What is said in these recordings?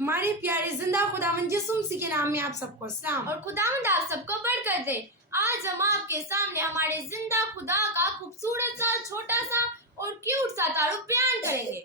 ہمارے پیارے زندہ خداوند یسوع مسیح کے نام میں آپ سب کو سلام. اور خداوند آپ سب کو برکت دے. آج ہم آپ کے سامنے ہمارے زندہ خدا کا خوبصورت سا چھوٹا سا اور کیوٹ سا تعارف بیان کریں گے.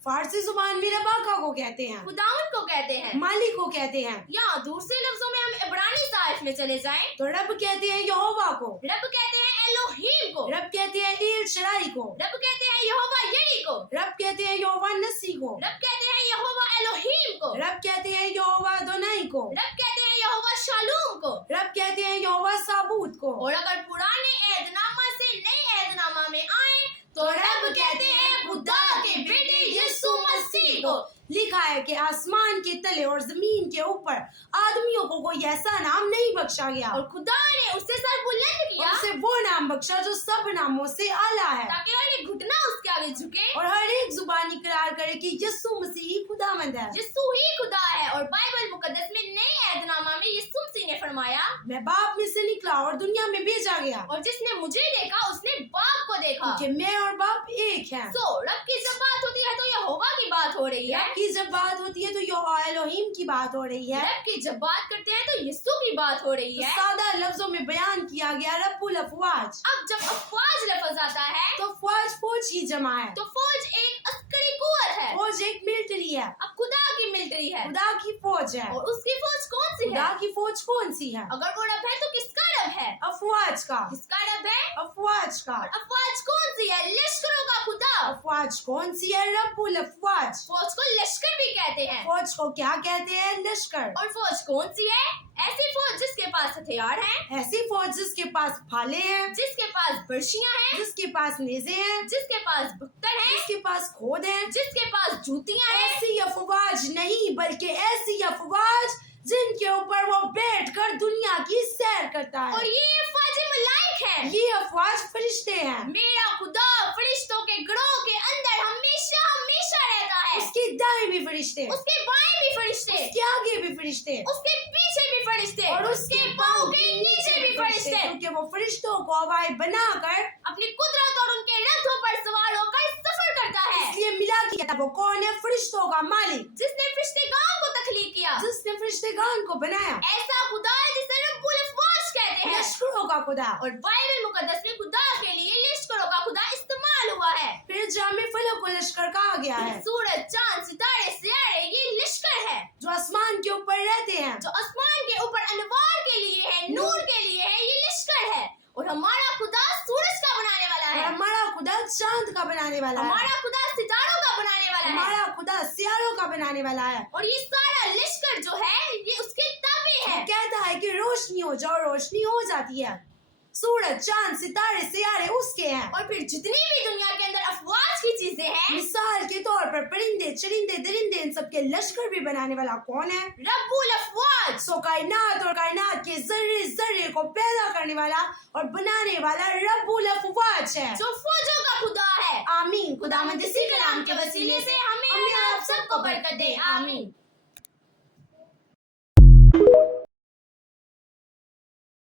فارسی زبان میں رب آقا کو کہتے ہیں, خداوند کو کہتے ہیں, مالک کو کہتے ہیں. یہاں دوسرے لفظوں میں ہم عبرانی صحائف میں چلے جائیں تو رب کہتے ہیں یہوہ کو, رب کہتے ہیں ایلوہیم کو, رب کہتے ہیں ایل شرائی کو, رب کہتے ہیں یہوہ یری کو, رب کہتے ہیں یہوہ نسی کو, رب کہتے ہیں یہوہ ایلوہیم کو, رب کہتے ہیں یہوہ دونائی کو, رب کہتے ہیں یہوہ شالوم کو, رب کہتے ہیں یہوہ ثابوت کو. اور اگر پرانے عہد نامہ سے نئے عہد نامہ میں آئیں تو رب کہتے ہیں خدا کے بیٹے یسوع مسیح کو. لکھا ہے کہ آسمان کے تلے اور زمین کے اوپر آدمیوں کو کوئی ایسا نام نہیں بخشا گیا, اور خدا نے اس سے سر بلند کیا اسے وہ نام بخشا جو سب ناموں سے اعلیٰ ہے, تاکہ ہر ایک گھٹنا اس کے آگے جھکے اور ہر ایک زبان اقرار کرے کہ یسوع مسیح خداوند ہے. یسوع ہی خدا ہے. اور بائبل مقدس میں نئے عہد نامہ میں یسوع مسیح نے فرمایا, میں باپ میں سے نکلا اور دنیا میں بھیجا گیا, اور جس نے مجھے دیکھا اس نے باپ کو دیکھا. کہ میں اور باپ ایک ہیں. سو رب کی جب بات ہوتی ہے تو یہوہ کی بات ہو رہی ہے, رب کی جب بات ہوتی ہے تو یہوہ الوہیم کی بات ہو رہی ہے. رب کی جب بات کرتے ہیں تو یسوع کی بات ہو رہی ہے. سادہ لفظوں میں بیان کیا گیا رب الافواج. اب جب افواج لفظ آتا ہے تو فوج فوج کی جمع ہے, تو فوج ایک عسکری قوت ہے. فوج ایک ملٹری ہے, اب خدا کی ملٹری ہے, خدا کی فوج ہے. اور اس کی فوج کون سی ہے؟ خدا کی فوج کون سی ہے؟ اگر وہ رب ہے تو کس کا رب ہے؟ افواج کا. کس کا رب ہے؟ افواج کا. اور افواج کون سی ہے؟ لشکروں کا خدا. افواج کون سی ہے؟ رب الافواج. فوج کو لشکر بھی کہتے ہیں. فوج کو کیا کہتے ہیں؟ لشکر. اور فوج کون سی ہے؟ ایسی فوج جس کے پاس ہتھیار ہیں, ایسی فوج جس کے پاس بھالے ہیں, جس کے پاس برشیاں ہیں, جس کے پاس نیزے ہیں, جس کے پاس بختر ہیں, جس کے پاس کھود ہیں. جس کے پاس جوتیاں ہیں. ایسی افواج نہیں بلکہ ایسی افواج جن کے اوپر وہ بیٹھ کر دنیا کی سیر کرتا اور ہے. یہ افواج ملائک ہیں. یہ افواج فرشتے ہیں. میرا خدا فرشتوں کے گروہ کے اندر ہمیشہ ہمیشہ رہتا ہے. اس کے دائیں بھی فرشتے, اس کے بائیں بھی فرشتے, اس کے آگے بھی فرشتے, اس کے پیچھے بھی فرشتے, اور اس کے پاؤں کے نیچے بھی فرشتے, کیونکہ وہ فرشتوں کو ہوائیں بنا کر اپنی قدرت اور ان کے رتھوں پر سوار ہو کر سفر کرتا ہے. اس لیے ملا کیا وہ کون ہے؟ فرشتوں کا مالک, جس نے فرشتگان کو تخلیق کیا, جس نے فرشتگان کو بنایا. ایسا خدا ہے جسے رب الافواج کہتے ہیں. لشکروں کا خدا. اور بائبل مقدس میں خدا کے لیے لشکروں کا خدا استعمال ہوا ہے. پھر جامع فلک کو لشکر کہا گیا ہے, سورج چاند ستارے سیارے یہ لشکر ہے, جو آسمان کے اوپر رہتے ہیں, جو آسمان کے اوپر انوار کے لیے ہے, نور کے لیے ہے, یہ لشکر ہے. اور ہمارا خدا سورج کا بنانے والا اور ہے, ہمارا خدا چاند کا بنانے والا ہے, ہمارا خدا ستاروں کا بنانے والا ہے, ہمارا خدا سیاروں کا بنانے والا ہے. اور یہ سارا لشکر جو ہے یہ اس کے تابع ہے. کہتا ہے کہ روشنی ہو جاؤ, روشنی ہو جاتی ہے. سورج چاند ستارے سیارے اس کے ہیں. اور پھر جتنی بھی دنیا کے اندر افواج کی چیزیں ہیں, مثال کے طور پر پرندے چرندے درندے ان سب کے لشکر بھی بنانے والا کون ہے؟ رب الافواج. سو کائنات اور کائنات کے ذرے ذرے کو پیدا کرنے والا اور بنانے والا رب الافواج ہے, جو فوجوں کا خدا ہے. آمین. خداوند اسی کلام کے وسیلے سے ہمیں اور آپ سب کو برکت دے. آمین.